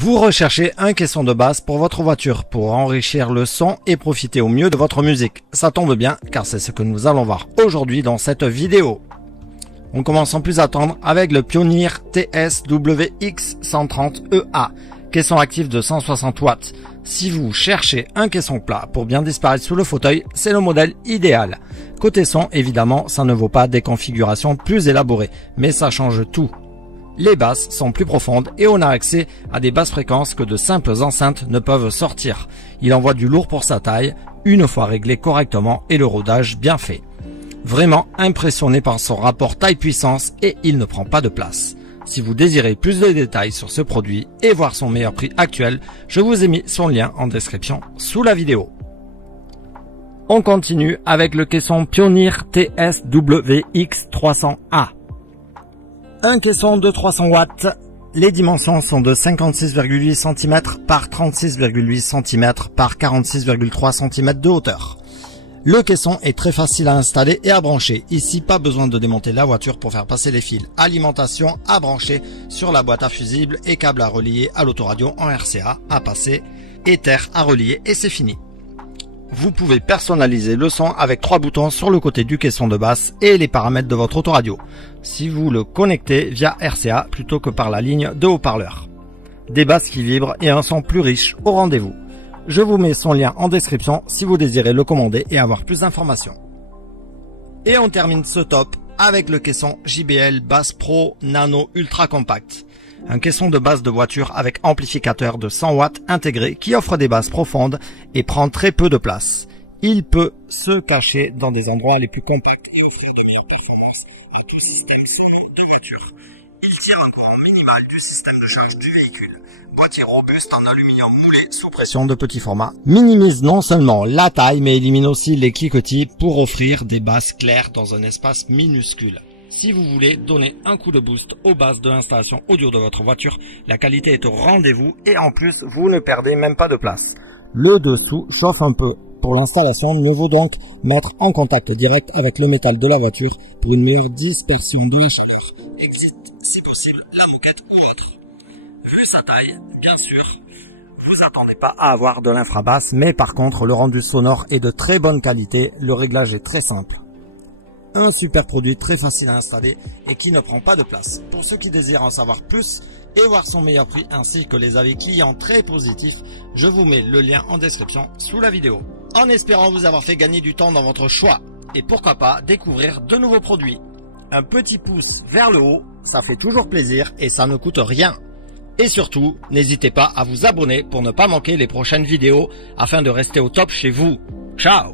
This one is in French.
Vous recherchez un caisson de basse pour votre voiture pour enrichir le son et profiter au mieux de votre musique. Ça tombe bien car c'est ce que nous allons voir aujourd'hui dans cette vidéo. On commence sans plus attendre avec le Pioneer TSWX130EA, caisson actif de 160 watts. Si vous cherchez un caisson plat pour bien disparaître sous le fauteuil, c'est le modèle idéal. Côté son, évidemment, ça ne vaut pas des configurations plus élaborées, mais ça change tout. Les basses sont plus profondes et on a accès à des basses fréquences que de simples enceintes ne peuvent sortir. Il envoie du lourd pour sa taille, une fois réglé correctement et le rodage bien fait. Vraiment impressionné par son rapport taille-puissance et il ne prend pas de place. Si vous désirez plus de détails sur ce produit et voir son meilleur prix actuel, je vous ai mis son lien en description sous la vidéo. On continue avec le caisson Pioneer TSWX300A. Un caisson de 300 watts, les dimensions sont de 56,8 cm par 36,8 cm par 46,3 cm de hauteur. Le caisson est très facile à installer et à brancher. Ici, pas besoin de démonter la voiture pour faire passer les fils. Alimentation à brancher sur la boîte à fusibles et câble à relier à l'autoradio en RCA à passer, éther à relier et c'est fini. Vous pouvez personnaliser le son avec 3 boutons sur le côté du caisson de basse et les paramètres de votre autoradio, si vous le connectez via RCA plutôt que par la ligne de haut-parleur. Des basses qui vibrent et un son plus riche au rendez-vous. Je vous mets son lien en description si vous désirez le commander et avoir plus d'informations. Et on termine ce top avec le caisson JBL Bass Pro Nano Ultra Compact. Un caisson de basse de voiture avec amplificateur de 100 watts intégré qui offre des basses profondes et prend très peu de place. Il peut se cacher dans des endroits les plus compacts et offrir de meilleures performances à tout système sonore de voiture. Il tire un courant minimal du système de charge du véhicule. Boîtier robuste en aluminium moulé sous pression de petit format. Minimise non seulement la taille mais élimine aussi les cliquetis pour offrir des basses claires dans un espace minuscule. Si vous voulez donner un coup de boost aux bases de l'installation audio de votre voiture, la qualité est au rendez-vous et en plus vous ne perdez même pas de place. Le dessous chauffe un peu. Pour l'installation, mieux vaut donc mettre en contact direct avec le métal de la voiture pour une meilleure dispersion de la chaleur. Exit, si possible, la moquette ou l'autre. Vu sa taille, bien sûr, vous attendez pas à avoir de l'infrabasse, mais par contre le rendu sonore est de très bonne qualité, le réglage est très simple. Un super produit très facile à installer et qui ne prend pas de place. Pour ceux qui désirent en savoir plus et voir son meilleur prix ainsi que les avis clients très positifs, je vous mets le lien en description sous la vidéo. En espérant vous avoir fait gagner du temps dans votre choix et pourquoi pas découvrir de nouveaux produits. Un petit pouce vers le haut, ça fait toujours plaisir et ça ne coûte rien. Et surtout, n'hésitez pas à vous abonner pour ne pas manquer les prochaines vidéos afin de rester au top chez vous. Ciao!